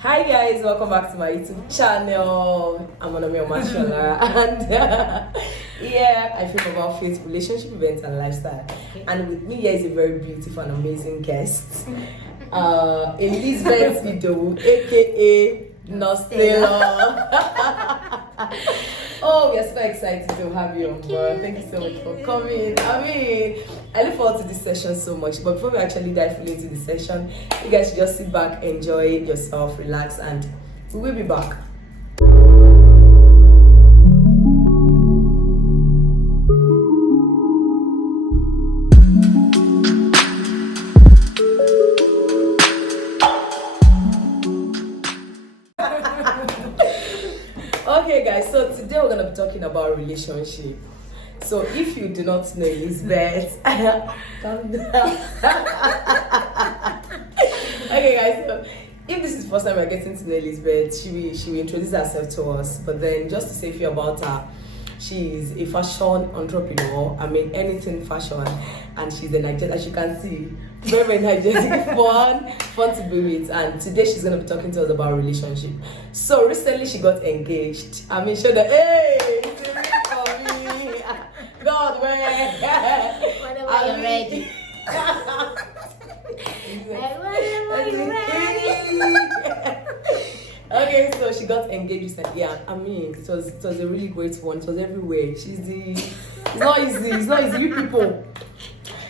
Hi guys, welcome back to my YouTube channel. I'm Onome Omashola and yeah, I film about faith, relationship, events and lifestyle. And with me here is a very beautiful and amazing guest, Elizabeth Idowu, aka Nursetailor. Oh, we are so excited to have you on board. Thank you so much for coming. I look forward to this session so much. But before we actually dive fully into the session, you guys should just sit back, enjoy yourself, relax, and we will be back. Okay guys, so today we're going to be talking about relationship. So if you do not know Elizabeth, calm down. Okay guys, so if this is the first time we're getting to know Elizabeth, she will introduce herself to us. But then just to say a few about her, she's a fashion entrepreneur. Anything fashion, and she's a Nigerian, as you can see, very energetic, fun to be with. And today she's gonna be talking to us about relationship. So recently she got engaged. Show the hey, for me. God, where? Whenever you're ready. Whenever you're ready. Okay, so she got engaged recently. It was a really great one. It was everywhere. It's not easy with people.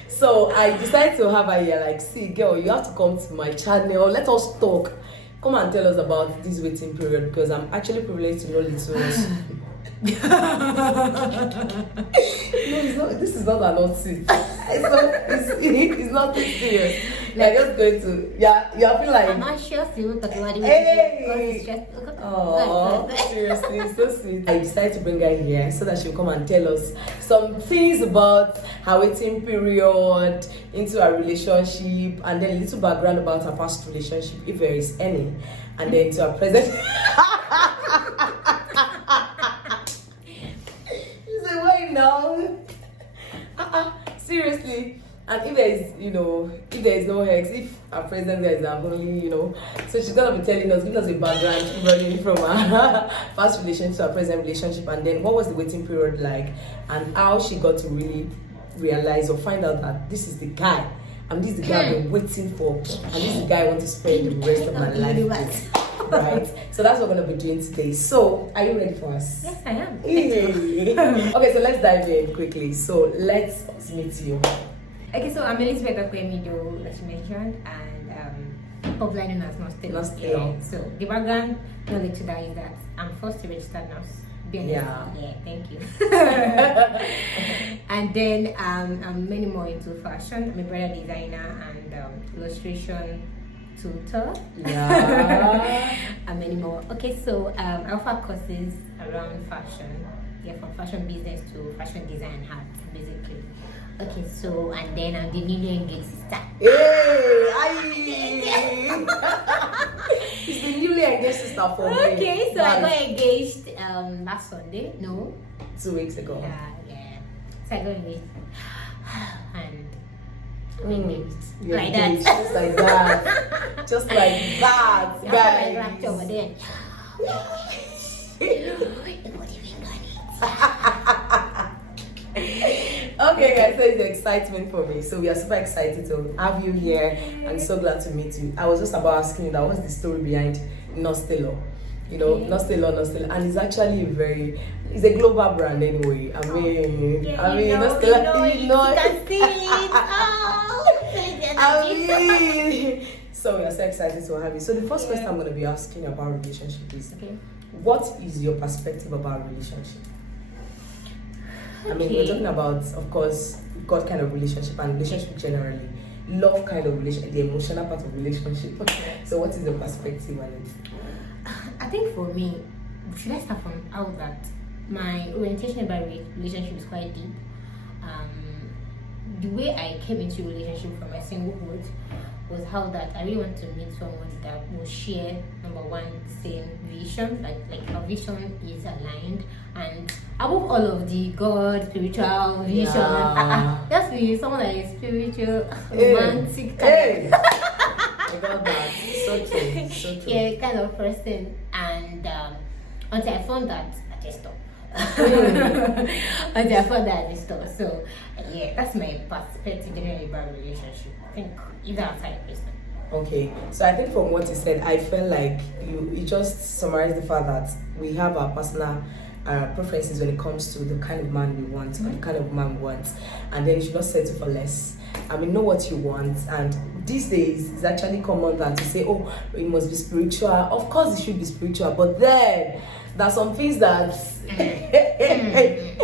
So I decided to have her here, like, see, girl, you have to come to my channel. Let us talk. Come and tell us about this waiting period, because I'm actually privileged to know little. No, it's not. This is not an hot seat. It's not too serious. Like, just going to you feel like I'm not sure if you talk about it. Hey! Oh, seriously, it's so sweet. I decided to bring her here so that she'll come and tell us some things about her waiting period, into her relationship, and then a little background about her past relationship, if there is any, and then to her present. She said, why now? Seriously. And if there is no hex, if our present there is only, so she's gonna be telling us, give us a background running from her past relationship to her present relationship, and then what was the waiting period like, and how she got to really realize or find out that this is the guy, and this is the guy I've been waiting for, and this is the guy I want to spend the rest of my life with. Right? So that's what we're gonna be doing today. So are you ready for us? Yes, I am. Okay, so let's dive in quickly. So let's meet you. Okay, so I'm Elizabeth Olukolade-Olamoju, as you mentioned, and popularly known as Nursetailor. Yeah. So the background knowledge to that is that I'm first a registered nurse. Yeah, thank you. And then I'm many more into fashion. I'm a bridal designer and illustration tutor. Yeah. And many more. Okay, so I offer courses around fashion. From fashion business to fashion design hats, basically. Okay, so and then I'm the newly engaged sister. Hey, it's the newly engaged sister for me. Okay, so I got engaged last Sunday. No, 2 weeks ago. Yeah. So I got engaged and I'm engaged. You're Like engaged, that. just like that. Just like that, guys. Like over there. Okay guys, so it's the excitement for me. So we are super excited to have you here and so glad to meet you. I was just about asking you that what's the story behind Nursetailor? Nursetailor, and it's actually it's a global brand anyway. Nursetailor, you can see it. So we are so excited to have you. So the first question I'm going to be asking about relationship is, Okay. what is your perspective about relationship? Okay. We're talking about, of course, God kind of relationship and relationship generally, love kind of relationship, the emotional part of relationship. So what is your perspective on it? I think for me, should I start from out that my orientation about relationship is quite deep. The way I came into relationship from my singlehood was how that I really want to meet someone that will share, number one, same vision, like our vision is aligned, and above all of the God, spiritual vision, just be someone that is spiritual, romantic. I got that. So true. So true. Yeah, kind of person. And until I found that I just stopped. Until I found that I just stopped. So yeah, that's my perspective generally about relationship. I think either outside person. Okay, so I think from what you said, I felt like you just summarized the fact that we have our personal preferences when it comes to the kind of man we want or the kind of woman we want, and then you should not settle for less. I mean, know what you want, and these days it's actually common that you say, oh, it must be spiritual. Of course it should be spiritual, but then there's some things that yay.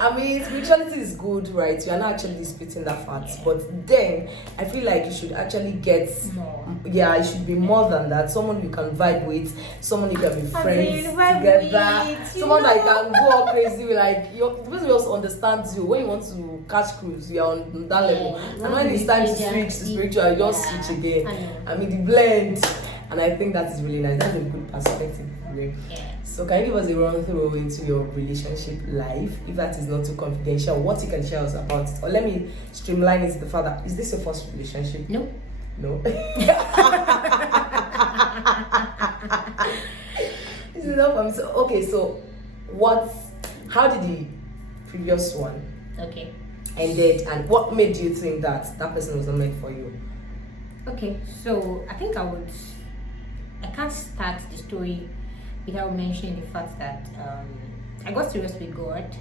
I mean, spirituality is good, right? You are not actually disputing that fact, but then I feel like you should actually get more. Yeah, it should be more than that. Someone you can vibe with, someone you can be friends together, someone that you can go all crazy with. Like, the person also understands you when you want to catch cruise. You are on that level, and when it's time to switch to spiritual, you just switch again. I mean, the blend. And I think that is really nice. That's a good perspective. Really. Yeah. So can you give us a run through into your relationship life? If that is not too confidential, what you can share us about it? Or let me streamline it to the fact that, is this your first relationship? No. No. This is not for me. So, okay, so how did the previous one ended, and what made you think that that person was not meant for you? Okay, so I think I can't start the story without mentioning the fact that I got serious with God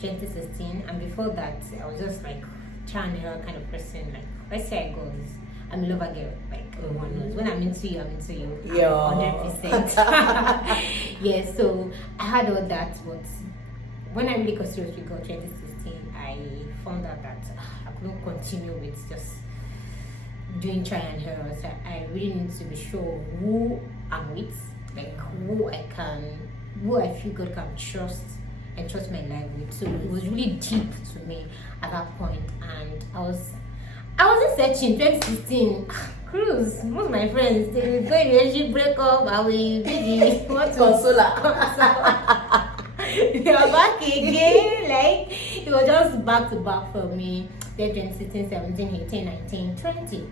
2016, and before that I was just like trying kind of person. Like, let's say I'm a lover girl, like one knows. When I'm into you, Yeah. 100%. Yeah, so I had all that, but when I really got serious with God 2016, I found out that I couldn't continue with just doing try and error. So I really need to be sure who I'm with, like who I feel God can trust and trust my life with. So it was really deep to me at that point, and I was searching 2016. Cruise, most of my friends, they will go in relationship, break up, I will baby want to console. You're back again. Like, it was just back to back for me. Then 2016, 17, 18, 19, 20.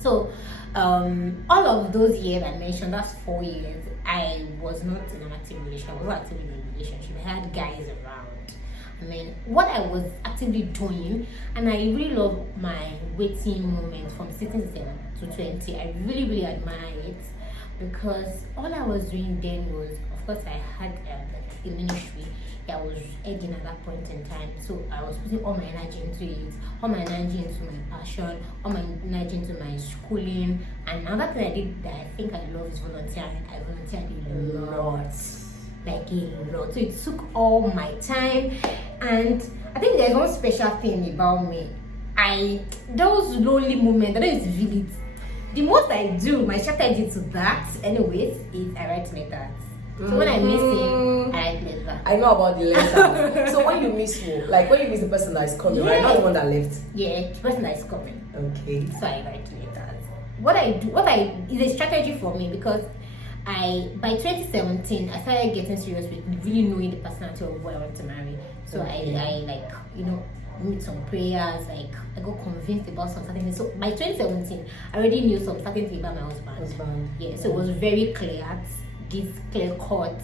So all of those years I mentioned, that's 4 years, I was not in an active relationship. I was not actively in a relationship. I had guys around. I mean, what I was actively doing, and I really love my waiting moment from 16 to 20. I really, really admire it, because all I was doing then was, of course, I had a ministry that was ending at that point in time. So I was putting all my energy into it, all my energy into my passion, all my energy into my schooling. And another thing I did that I think I love is volunteering. I volunteered a lot. Like a lot. So it took all my time. And I think there's one special thing about me. Those lonely moments, I don't used to feel it. The most I do, my strategy to that, anyways, is I write letters. So when I miss him, I write letters. I know about the letters. So when you miss who? Like when you miss the person that is coming, right? Not the one that left. Yeah, the person that is coming. Okay. So I write letters. What I is a strategy for me, because by 2017 I started getting serious with really knowing the personality of who I want to marry. So I like, need some prayers, like I got convinced about some certain things. So by 2017 I already knew some certain things about my husband. Yeah, so it was very clear, this clear-cut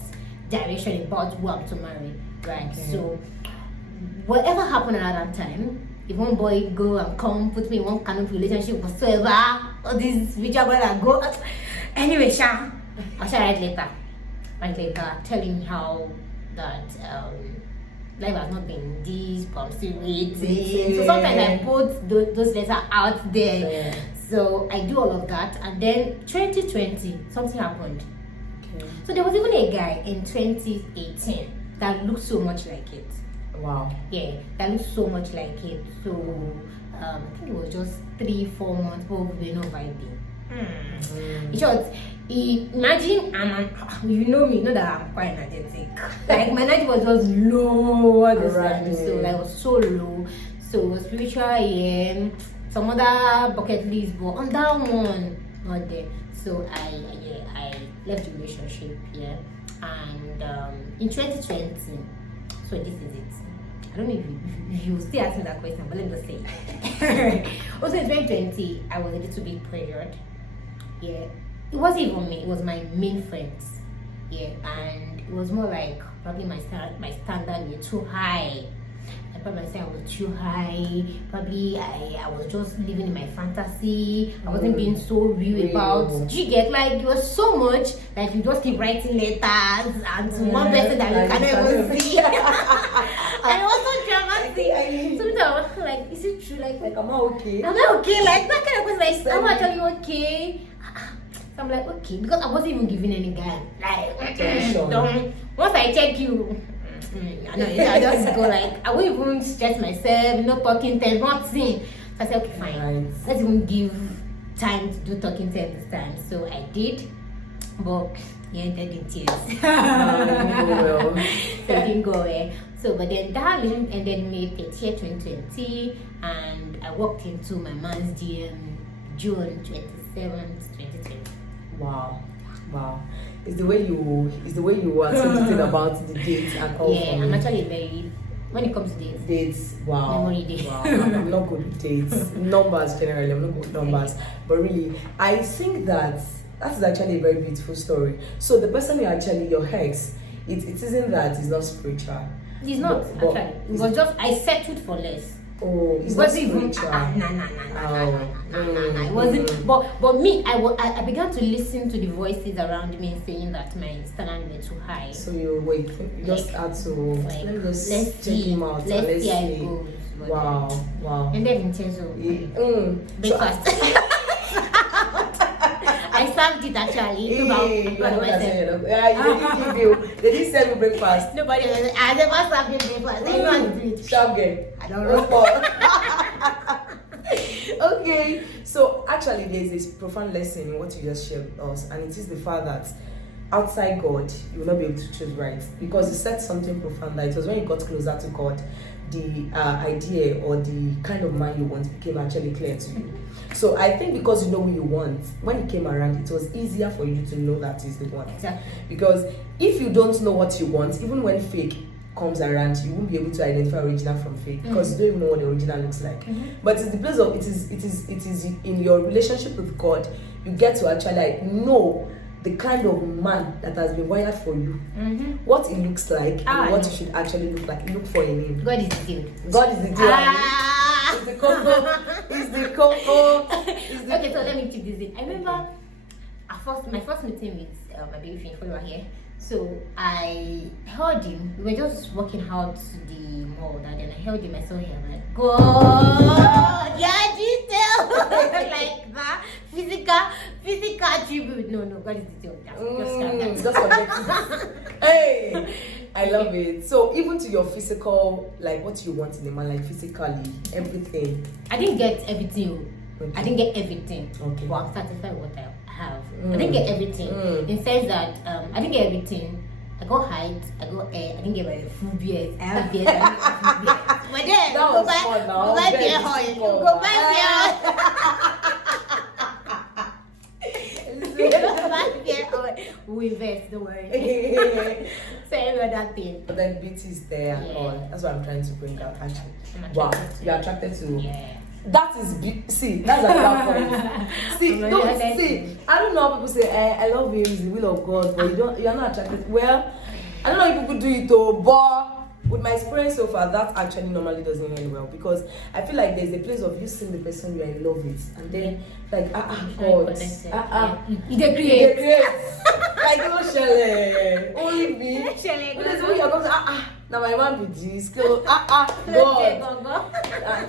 direction about who I'm to marry, right? Okay. So whatever happened at that time, if one boy go and come put me in one kind of relationship whatsoever, all these spiritual brothers go anyway, I shall write later telling how that life has not been this, but I'm still waiting. So sometimes I put those letters out there. Yeah. So I do all of that, and then 2020 something happened. Okay. So there was even a guy in 2018 that looked so much like it. Wow. Yeah, that looked so much like it. So I think it was just 3-4 months, but we were not vibing. In short, imagine you know me, know that I'm quite energetic. Like my energy was just low all the time. So like, it was so low. So it was spiritual, yeah, some other bucket list, but on that one, not there. So I left the relationship, yeah. And in 2020, so this is it. I don't know if you still ask me that question, but let me just say it. Also in 2020, I was a little bit pressured. Yeah, it wasn't even me. It was my main friends. Yeah, and it was more like probably my standard were too high. I probably say I was too high. Probably I was just living in my fantasy. I wasn't being so real about. Do you get, like, it was so much like you just keep writing letters and to one person that you can never see. And it was so dramatic. Sometimes I was like, is it true? Like am I okay? Am I okay? Like that kind of person. Like, am I actually okay? So I'm like, okay, because I wasn't even giving any guy. Like, don't. Once I check you. I just go like, I won't even stress myself, no talking time, nothing. So I said, okay, fine. Right. Let's even give time to do talking time this time. So I did, but he ended in tears. So it didn't go away. So, but then that relationship ended May 30th, 2020, and I walked into my man's DM June 27th, 2020. Wow. It's the way you are so detailed about the dates and all. Yeah, I'm actually very, when it comes to dates. Dates, wow. Memory dates. Wow. I'm not good with dates. Numbers generally, I'm not good with numbers. But really, I think that is actually a very beautiful story. So the person you actually, your ex, it isn't that it's not spiritual. It's not actually. It was just I settled for less. Oh, it wasn't even. It wasn't. But me, I began to listen to the voices around me saying that my standard were too high. So you just had to let's check him out. Let's see how it goes. Wow. And then in terms of breakfast. I served it actually. They didn't serve you breakfast. Nobody. I never served you breakfast. Everyone do it. Sharp girl. I don't know. Okay, so actually there's this profound lesson in what you just shared with us, and it is the fact that outside God you will not be able to choose right, because you said something profound that it was when you got closer to God the idea or the kind of man you want became actually clear to you. So I think because you know who you want, when it came around, it was easier for you to know that is the one. Exactly. Because if you don't know what you want, even when fake comes around, you won't be able to identify original from fake, because you don't even know what the original looks like. But it's the place of it is in your relationship with God, you get to actually know the kind of man that has been wired for you, what it looks like, and what it should actually look like. Look for a name. God is the deal. God is the deal. It's the cocoa. Okay, so let me take this in. I remember my first meeting with my baby friend follower here. So I held him. We were just walking out to the mall, and then I held him. I saw him. I'm like, God, yeah, detail, like that. Physical attribute. No, God is detail. Just forget it. Hey, I love it. So even to your physical, like what you want in a man, like physically, everything. I didn't get everything. Okay. I didn't get everything. Okay. But I'm satisfied with what I have. I didn't get everything. In sense that I didn't get everything. I got height, I got hair, I didn't get my full beard. I have beard, I didn't get full beard. But then, go buy beard oil. Go buy beard oil. We invest, don't worry. So every other thing. But then beauty is there and all. That's what I'm trying to bring out actually. Wow, you're attracted to. Yeah. That is see, that's another point. See, I don't know how people say I love you, it's the will of God, but you're not attracted. Well, I don't know if people do it though, but with my experience so far, that actually normally doesn't end well, because I feel like there's a place of you seeing the person you're in love with, and then like God, you create. Like only me. Because when you're going to now my man be this God. And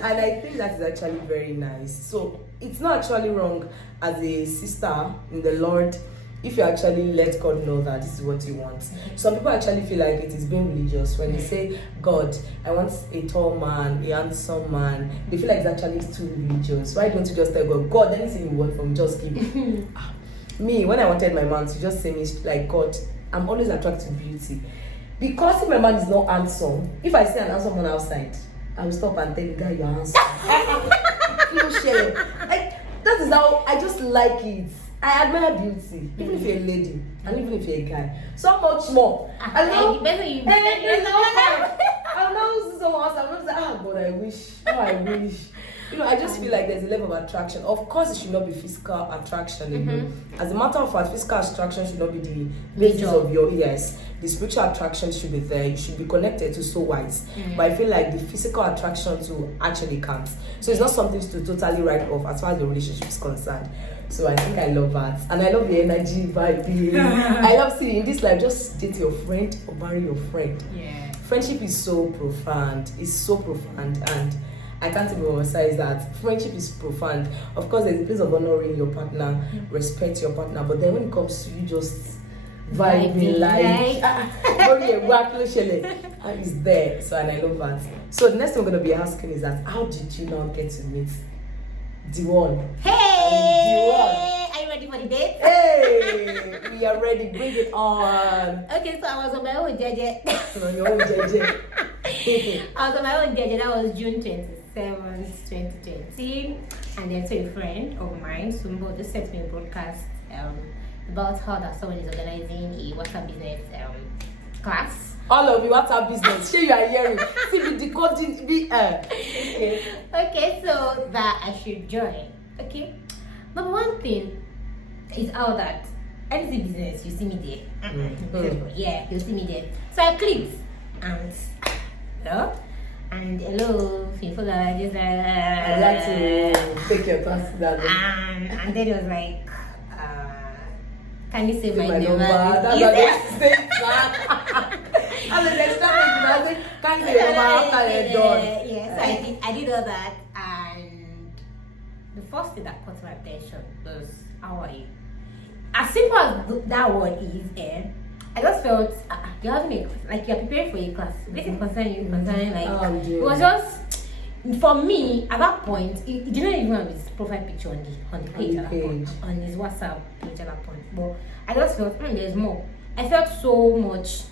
I think that is actually very nice. So it's not actually wrong as a sister in the Lord if you actually let God know that this is what you want. Some people actually feel like it is being religious when they say, God, I want a tall man, a handsome man. They feel like it's actually too religious. Why don't you just tell God, God, anything you want from me, just give me. Me, when I wanted my man to just say me like, God, I'm always attracted to beauty. Because if my man is not handsome, if I see an handsome man outside, I will stop and tell the guy you're handsome. That is how I just like it. I admire beauty, even if you're a lady and even if you're a guy. So much more. I know. I know someone else. I'm not saying, God, I wish. I just feel like there's a level of attraction. Of course, it should not be physical attraction. As a matter of fact, physical attraction should not be the basis of your the spiritual attraction should be there. You should be connected to so wise. But I feel like the physical attraction too actually counts. So it's not something to totally write off as far as the relationship is concerned. So I think I love that. And I love the energy vibe. I love seeing in this life, just date your friend or marry your friend. Yeah. Friendship is so profound. It's so profound, and I can't even emphasize that. Friendship is profound. Of course, there's a place of honoring your partner, respect your partner, but then when it comes to you just vibing like it's there. So, and I love that. So the next thing we're going to be asking is that how did you now get to meet the one? Hey! Are you ready for the date? Hey! We are ready. Bring it on. Okay, so I was on my own JJ. On your own JJ. I was on my own JJ. That was June 27th, 2020. And then so a friend of mine, Sumbo, just sent me a broadcast about how that someone is organizing a WhatsApp business class. All of you, WhatsApp business. Sure, you are hearing. See the decoding. Okay, so that I should join. Okay, but one thing is how that anything business, you see me there. Yeah, you see me there. So I clicked and hello, people are just I'd like to take your class down. And then it was like, can you say my number? That's what they say. And the next time you can you say your number after you're done? Yeah, so I did all that, and the first thing that caught my attention was how are you? As simple as that word is, I just felt you're having like you're preparing for a class. This is concerning like it was just for me at that point. It didn't even have his profile picture on the page at that point, on his WhatsApp page at that point. But I just felt there's more. I felt so much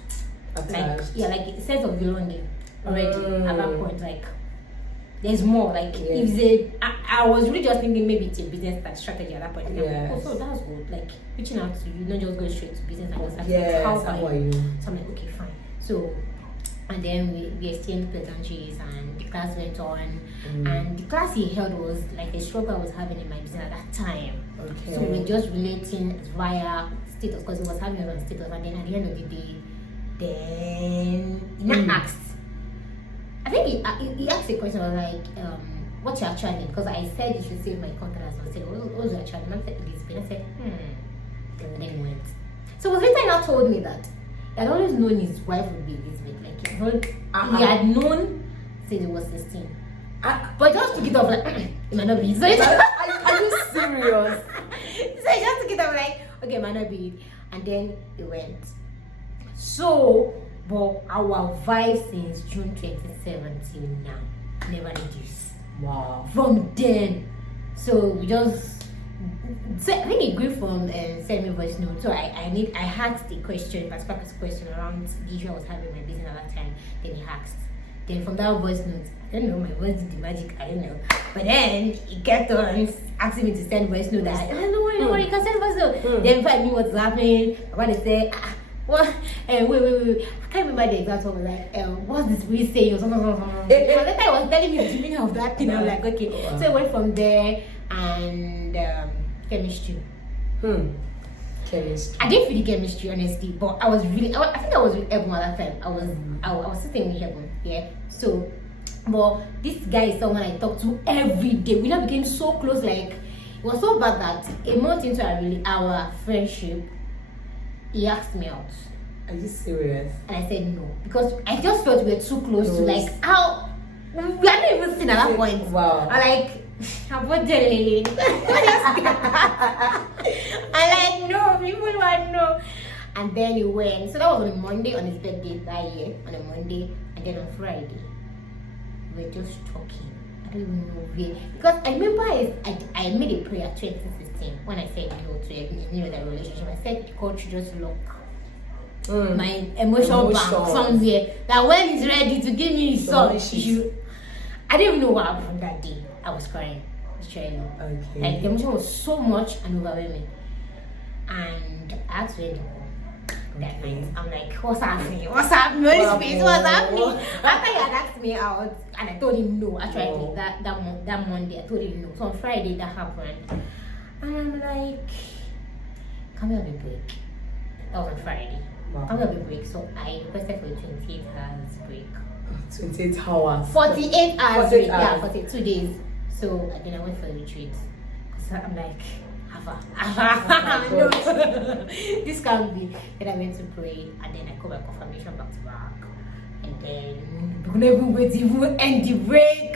attached. like a sense of belonging already at that point. Like there's more. Like if I was really just thinking maybe it's a business strategy at that point. And I'm like, so that's good. Like reaching out to you, not just going straight to business and just asking how are you. So I'm like, okay, fine. So and then we exchanged pleasantries and the class went on. And the class he held was like a struggle I was having in my business at that time. Okay. So we were just relating via status because it was having us on status, and then at the end of the day, then he now asked. I think he asked a question. I was like, "What's your actual name?" Because I said you should save my contact as well. I said, "What's your actual name?" I said, "Elizabeth." I said, And then he went. So it was later he now told me that he had always known his wife would be Elizabeth. Like he had known since he was 16. But just to get off like it might not be. So are you serious? So I just took it up like, okay, might not be. And then it went. So, but our vibe since June 2017 now never reduced. Wow. From then. So we just I think he grew from send me voice note. So I asked the question, particular question around the issue I was having in my business at that time. Then he asked. Then from that voice note, I don't know, my voice did the magic, I don't know. But then he kept on asking me to send voice note that don't worry, you can send voice note. Then if I knew what's happening, I want to say, what? Wait. I can't remember the exact one, like, what's this we saying or something. And then I was telling me the meaning of that thing. I was like, okay. So I went from there and chemistry. Chemistry. I didn't feel the chemistry honestly, but I was really. I think I was with Ebon at that time. I was sitting with Ebon, yeah. So, but this guy is someone I talk to every day. We now became so close. Like it was so bad that a month into our friendship, he asked me out. Are you serious? And I said no because I just felt we were too close to like how we are not even seen at that point. Wow. I like. I'm like, no, people want no. And then he went. So that was on a Monday, on his birthday that year, on a Monday. And then on Friday, we were just talking. I don't even know where. Because I remember I made a prayer 2016 when I said no to that relationship. I said, God should just lock my emotional bank somewhere. That when he's ready to give me his son, I didn't even know what happened that day. I was crying. Okay. Like the emotion was so much and overwhelming. And I asked him, that night. I'm like, what's happening? What's happening? What's happening? After he had asked me out, and I told him no. Actually, that Monday, I told him no. So on Friday, that happened. And I'm like, can we have a break? That was on Friday. Wow. Can we have a break? So I requested for a 28 hours break. 28 hours. 48 hours 48 break. hours. Yeah, 42 days. So then I went for a retreat. So I'm like, no, this can't be. Then I went to pray, and then I got my confirmation back to back. And then we couldn't even wait to even end the break.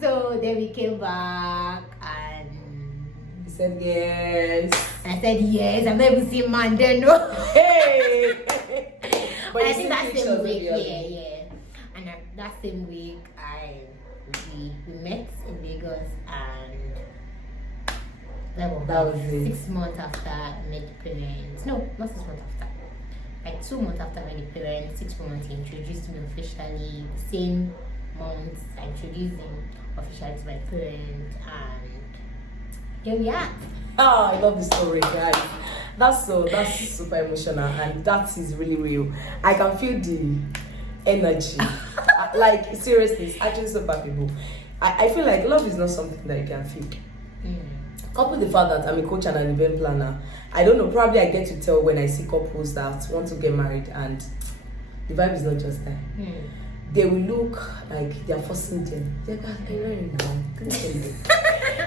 So then we came back, and He said yes. I said yes. I'm not even seeing man then. No. Hey! But And I you think see that pictures same of week, your- yeah. And that same week, we met in Lagos, and that was it. 6 months after I met the parents. No, not 6 months after. Like 2 months after I met the parents, 6 months he introduced me officially. The same month I introduced him officially to my parents, and here we are. Oh, I love the story, guys. That's super emotional, and that is really real. I can feel the energy. Like, seriously, it's actually so palpable. I feel like love is not something that you can feel. Couple the fact that I'm a coach and an event planner, I don't know, probably I get to tell when I see couples that want to get married and the vibe is not just there. They will look like they're forcing them. They're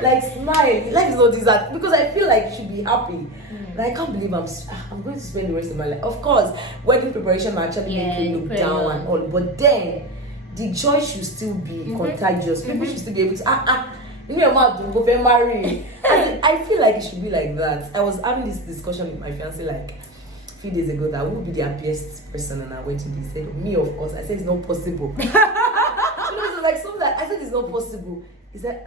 like, smile. Life is not this that, because I feel like you should be happy. Like, I can't believe I'm going to spend the rest of my life. Of course, wedding preparation might actually make you look down and all, but then the joy should still be contagious. People should still be able to you know, go get married. I feel like it should be like that. I was having this discussion with my fiance like a few days ago that who would be the happiest person on our wedding day. He said, me, of course. I said, it's not possible. You know, so like something that I said, it's not possible. He said,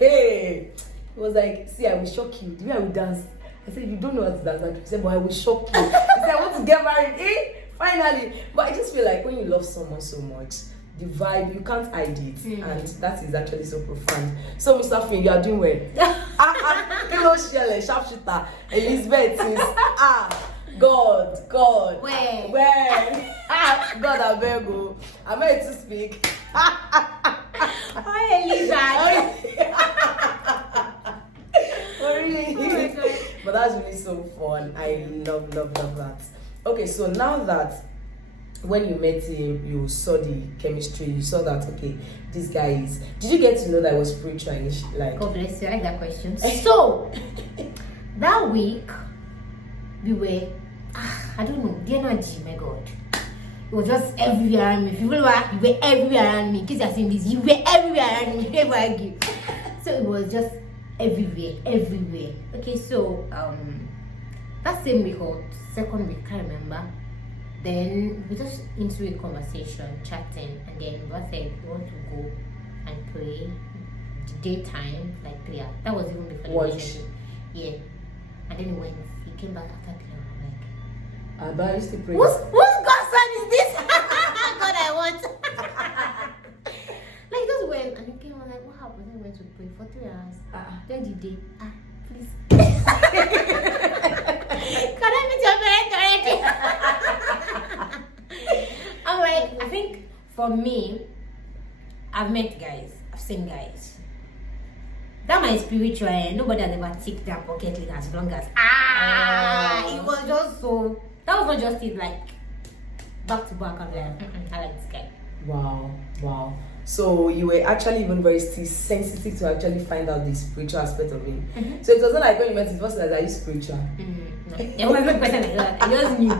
hey. He was like, see, I will shock you. The way I will dance. I said, you don't know how to dance. He said, but I will shock you. He said, I want to get married. Finally. But I just feel like when you love someone so much, the vibe, you can't hide it, and that is actually so profound. So, Mr. Finn, you are doing well. Hello, Shirley, sharpshooter. Elizabeth is God. Where? God, I beg you. I'm ready to speak. Hi, Elizabeth. Really? Oh my God. But that's really so fun. I love that. Okay, so now that when you met him, you saw the chemistry, you saw that, okay, this guy is... Did you get to know that I was spiritual initially? Like... God bless you, I like that question. So, that week, we were... I don't know, the energy, my God. It was just everywhere around me. People were, you were everywhere around me. In case you're saying this, you were everywhere around me. Never argue. So, it was just everywhere. Okay, so, that same week or second week, can't remember. Then we just into a conversation, chatting, and then we said we want to go and pray the daytime, like prayer. That was even before the relationship. Yeah. And then he came back after prayer. I'm like, I used to pray. Whose godson is this? God, I want. Like, he just went and he came and like, what happened? He went to pray for 3 hours. Then the day, please. Can I meet your parents already? I'm like, I think for me, I've met guys, I've seen guys. That my spiritual end, nobody has ever ticked their pocket lid as long as it was just so. That was not just it, like back to back. I'm like, I like this guy. Wow. So you were actually even very still sensitive to actually find out the spiritual aspect of him. So it wasn't like when you met his first, like, are you spiritual? No. There wasn't a question like that. I just knew.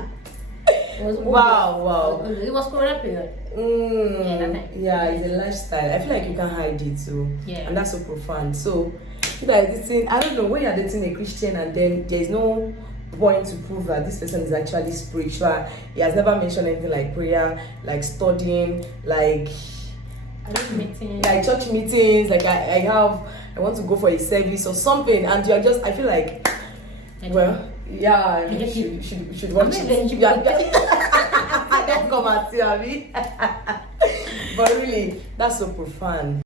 It was Wow. It was Corona period. Yeah, that time. Yeah, it's a lifestyle. I feel like you can hide it too. Yeah. And that's so profound. So you guys, this thing, I don't know, when you're dating a Christian and then there's no point to prove that this person is actually spiritual. He has never mentioned anything like prayer, like studying, like church meetings, like I want to go for a service or something, and you're just, I feel like, well, yeah, you should watch it. Yeah. Don't come at you, Abby. But really, that's so profound.